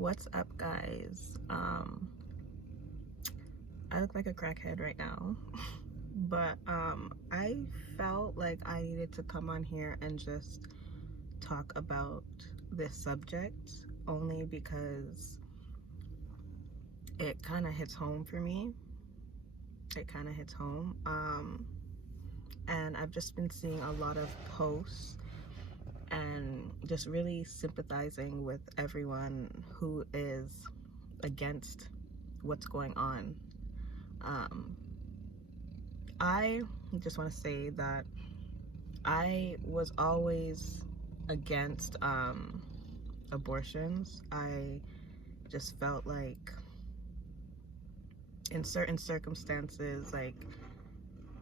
What's up, guys? I look like a crackhead right now, but I felt like I needed to come on here and just talk about this subject only because it kind of hits home for me. It kind of hits home. And I've just been seeing a lot of posts and just really sympathizing with everyone who is against what's going on. I just want to say that I was always against abortions. I just felt like in certain circumstances, like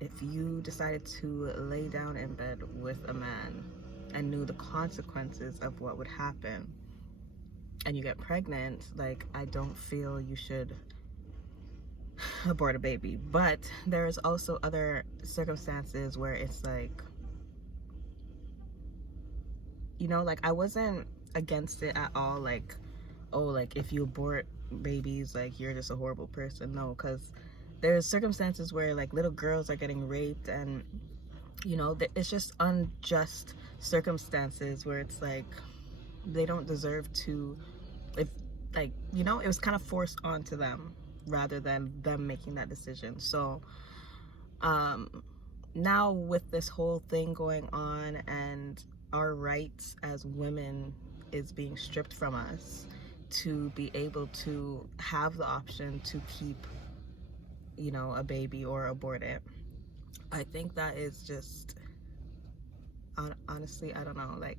if you decided to lay down in bed with a man and knew the consequences of what would happen and you get pregnant, like I don't feel you should abort a baby. But there's also other circumstances where it's like, you know, like I wasn't against it at all, like, oh, like if you abort babies, like you're just a horrible person. No, because there's circumstances where like little girls are getting raped, and you know, it's just unjust circumstances where it's like they don't deserve to, if like, you know, it was kind of forced onto them rather than them making that decision. So now with this whole thing going on and our rights as women is being stripped from us to be able to have the option to keep, you know, a baby or abort it, I think that is just, honestly, I don't know, like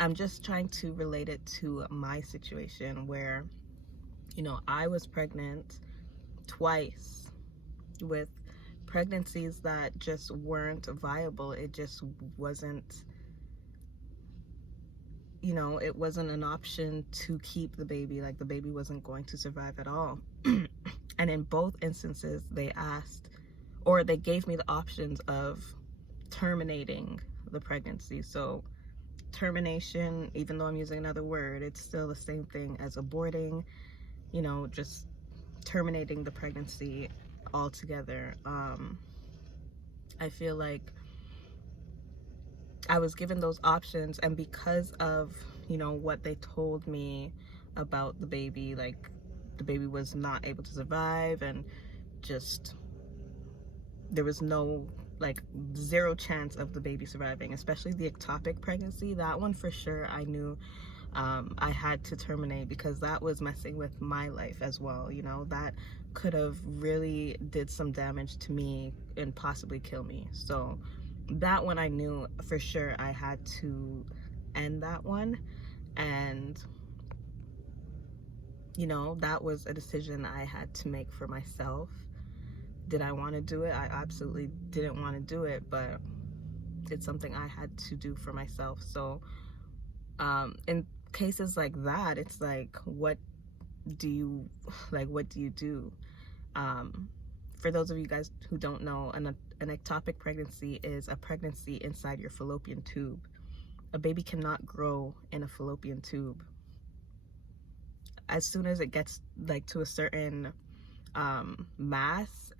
I'm just trying to relate it to my situation where, you know, I was pregnant twice with pregnancies that just weren't viable. It just wasn't, you know, it wasn't an option to keep the baby. Like the baby wasn't going to survive at all. And in both instances, they asked, or they gave me the options of terminating the pregnancy. So termination, even though I'm using another word, it's still the same thing as aborting, you know, just terminating the pregnancy altogether. I feel like I was given those options, and because of, you know, what they told me about the baby, like the baby was not able to survive, and just there was no, like, zero chance of the baby surviving, especially the ectopic pregnancy. That one for sure I knew I had to terminate, because that was messing with my life as well. You know, that could have really did some damage to me and possibly kill me. So that one I knew for sure I had to end that one. And you know, that was a decision I had to make for myself. Did I want to do it? I absolutely didn't want to do it, but it's something I had to do for myself. So in cases like that, it's like, what do you do? For those of you guys who don't know, an ectopic pregnancy is a pregnancy inside your fallopian tube. A baby cannot grow in a fallopian tube. As soon as it gets like to a certain mass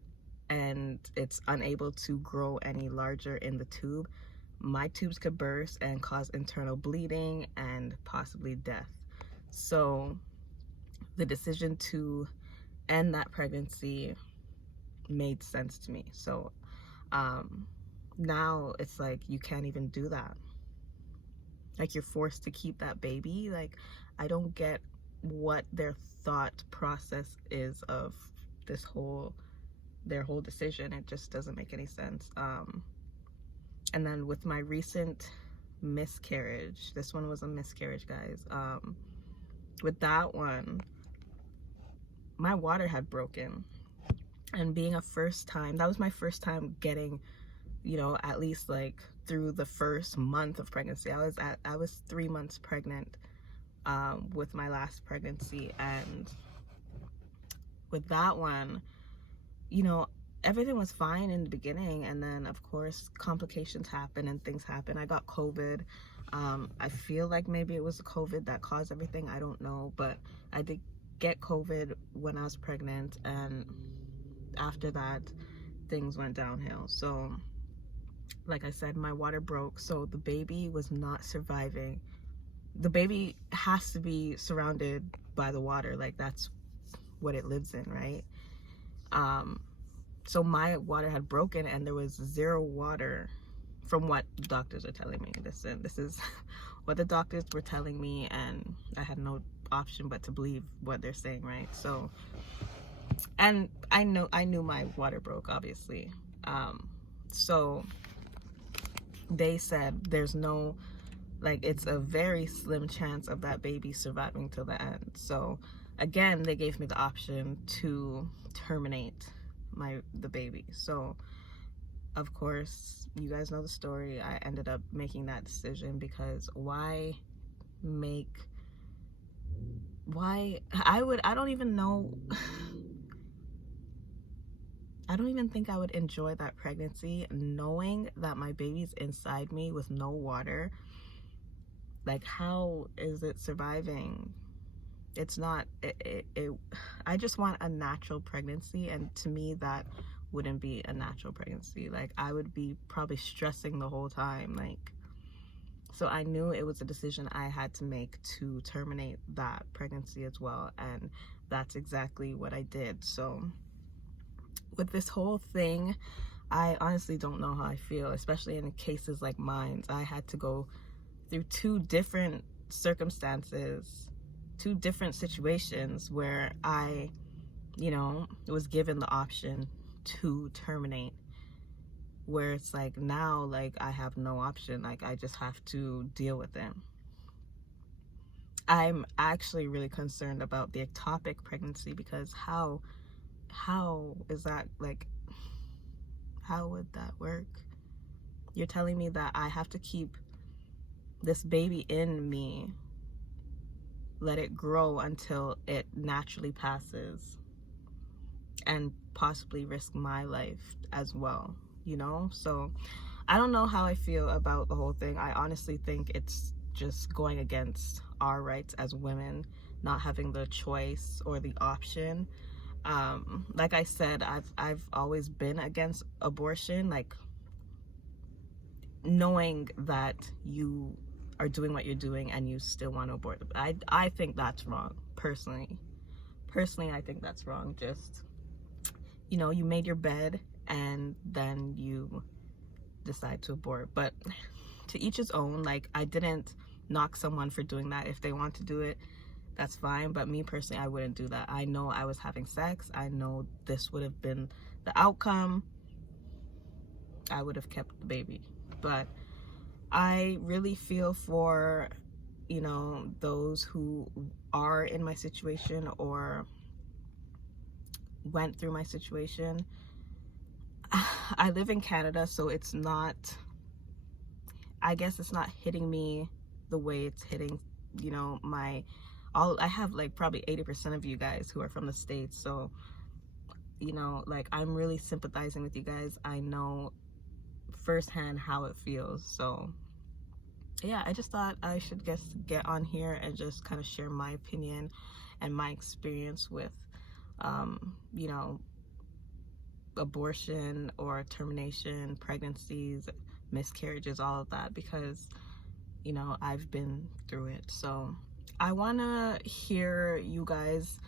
and it's unable to grow any larger in the tube, my tubes could burst and cause internal bleeding and possibly death. So the decision to end that pregnancy made sense to me. So now it's like you can't even do that. Like you're forced to keep that baby. Like I don't get what their thought process is of this whole, their whole decision. It just doesn't make any sense. And then with my recent miscarriage, this one was a miscarriage, guys. With that one, my water had broken, and being a first time, that was my first time getting, you know, at least like through the first month of pregnancy. I was 3 months pregnant with my last pregnancy, and with that one, you know, everything was fine in the beginning, and then of course complications happen and things happen. I got COVID. I feel like maybe it was the COVID that caused everything, I don't know, but I did get COVID when I was pregnant, and after that things went downhill. So like I said, my water broke, so the baby was not surviving. The baby has to be surrounded by the water, like that's what it lives in, right? So my water had broken and there was zero water, from what the doctors are telling me. Listen, this is what the doctors were telling me, and I had no option but to believe what they're saying, right? So, and I knew my water broke, obviously. So they said there's no, like, it's a very slim chance of that baby surviving till the end. So again, they gave me the option to terminate the baby. So of course, you guys know the story. I ended up making that decision because I don't even know, I don't even think I would enjoy that pregnancy knowing that my baby's inside me with no water. Like, how is it surviving? It's not, I just want a natural pregnancy, and to me that wouldn't be a natural pregnancy. Like, I would be probably stressing the whole time. Like, so I knew it was a decision I had to make to terminate that pregnancy as well, and that's exactly what I did. So with this whole thing, I honestly don't know how I feel, especially in cases like mine. I had to go through two different circumstances, two different situations where I, was given the option to terminate, where it's like now, like, I have no option. Like, I just have to deal with it. I'm actually really concerned about the ectopic pregnancy, because how is that, like, how would that work? You're telling me that I have to keep this baby in me, let it grow until it naturally passes, and possibly risk my life as well, So I don't know how I feel about the whole thing. I honestly think it's just going against our rights as women, not having the choice or the option. Like I said, I've always been against abortion, like, knowing that you are doing what you're doing and you still want to abort. I think that's wrong, personally. I think that's wrong. Just, you made your bed and then you decide to abort. But to each his own. Like, I didn't knock someone for doing that. If they want to do it, that's fine. But me personally, I wouldn't do that. I know I was having sex. I know this would have been the outcome. I would have kept the baby. But I really feel for, those who are in my situation or went through my situation. I live in Canada, so it's not, I guess it's not hitting me the way it's hitting, I have like probably 80% of you guys who are from the States. So, like, I'm really sympathizing with you guys. I know firsthand how it feels. So yeah, I just thought I should get on here and just kind of share my opinion and my experience with abortion or termination, pregnancies, miscarriages, all of that, because I've been through it. So I want to hear you guys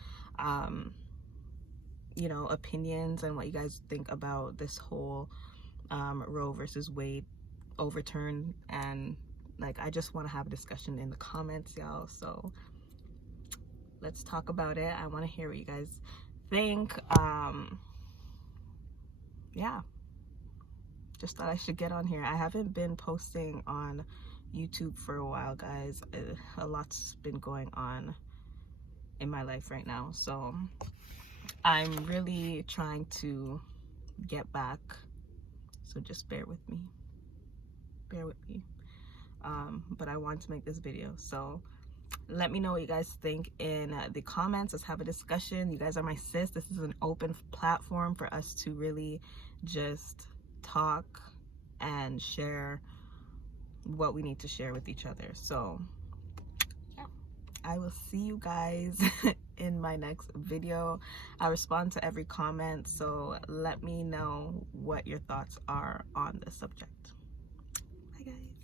opinions and what you guys think about this whole Roe versus Wade overturn. And like, I just want to have a discussion in the comments, y'all. So let's talk about it. I want to hear what you guys think. Yeah, just thought I should get on here. I haven't been posting on YouTube for a while, guys. A lot's been going on in my life right now, so I'm really trying to get back. So just bear with me. But I wanted to make this video. So Let me know what you guys think in the comments. Let's have a discussion. You guys are my sis. This is an open platform for us to really just talk and share what we need to share with each other. So yeah, I will see you guys in my next video. I respond to every comment, so let me know what your thoughts are on the subject. Bye guys.